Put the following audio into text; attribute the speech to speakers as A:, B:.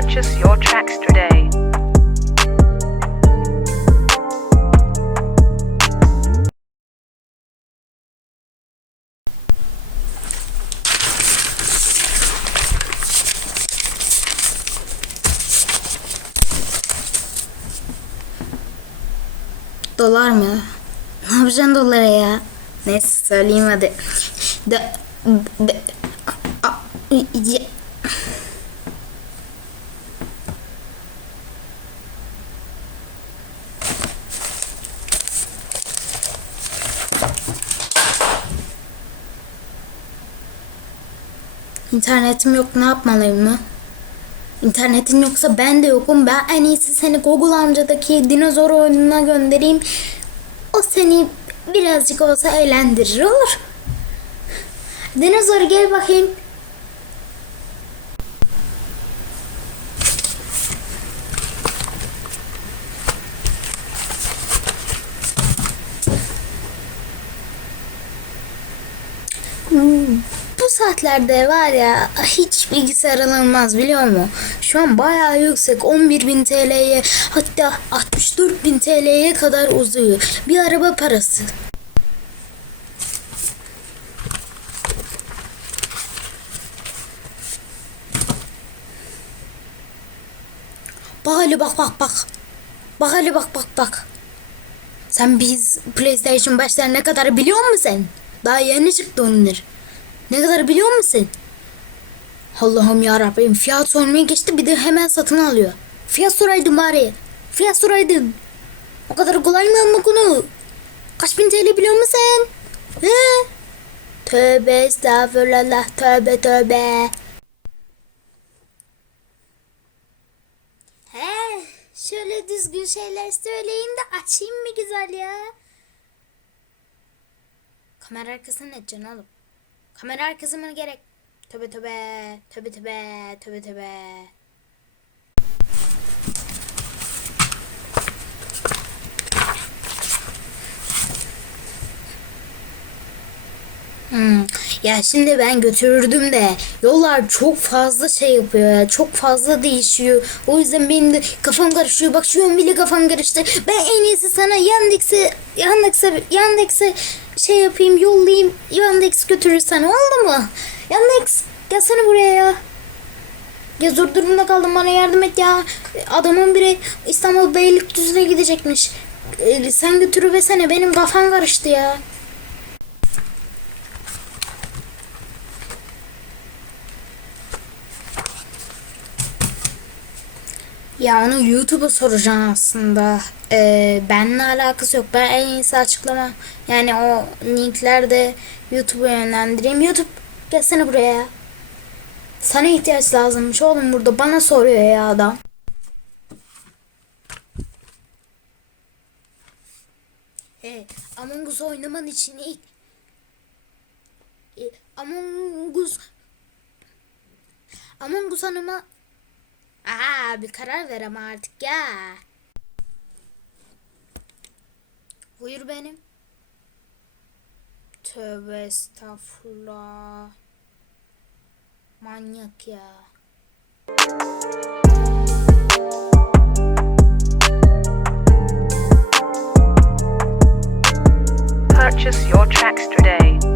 A: Purchase your tracks today. Dolar mı? Ne yapacaksın dolara ya? Neyse söyleyeyim hadi. Da, da, a, a, ya. İnternetim yok ne yapmalıyım mı? İnternetin yoksa ben de yokum. Ben en iyisi seni Google amcadaki dinozor oyununa göndereyim. O seni birazcık olsa eğlendirir olur. Dinozor gel bakayım. Saatlerde var ya hiç bilgisayar alınmaz biliyor musun? Şu an bayağı yüksek 11.000 TL'ye hatta 64.000 TL'ye kadar uzuyor. Bir araba parası. Bak hele bak bak bak. Bak hele bak bak bak. Sen biz PlayStation başlar ne kadar biliyor musun sen? Daha yeni çıktı onlar. Ne kadar biliyor musun? Allah'ım ya Rabbim fiyat sormaya geçti bir de hemen satın alıyor. Fiyat soraydın bari. Fiyat soraydın. O kadar kolay mı ama konu? Kaç bin TL biliyor musun? He? Tövbe estağfurullah tövbe tövbe. He, şöyle düzgün şeyler söyleyeyim de açayım mı güzel ya? Kamera arkası ne oğlum? Kamera arkası gerek? Töbe töbe, töbe töbe, töbe töbe. Hmm. Ya şimdi ben götürürdüm de. Yollar çok fazla şey yapıyor ya. Çok fazla değişiyor. O yüzden benim de kafam karışıyor. Bak şu an bile kafam karıştı. Ben en iyisi sana Yandex'e Yandex'e Yandex'e şey yapayım yollayayım. Yandex götürürsen oldu mu? Yandex gelsene buraya ya. Ya zor durumda kaldım. Bana yardım et ya. Adamın biri İstanbul Beylikdüzü'ne gidecekmiş. Ee, sen götürüversene benim kafam karıştı ya Ya onu YouTube'a soracağım aslında. Ee, benimle alakası yok. Ben en iyisi açıklama. Yani o linkler de YouTube'a yönlendireyim. YouTube gelsene buraya. Sana ihtiyaç lazımmış oğlum burada. Bana soruyor ya adam. He, Among Us oynaman için ilk... E, Among Us... Among Us hanıma... Aa bir karar ver ama artık ya. Buyur benim. Tövbe estağfurullah. Manyak ya.
B: Purchase your tracks today.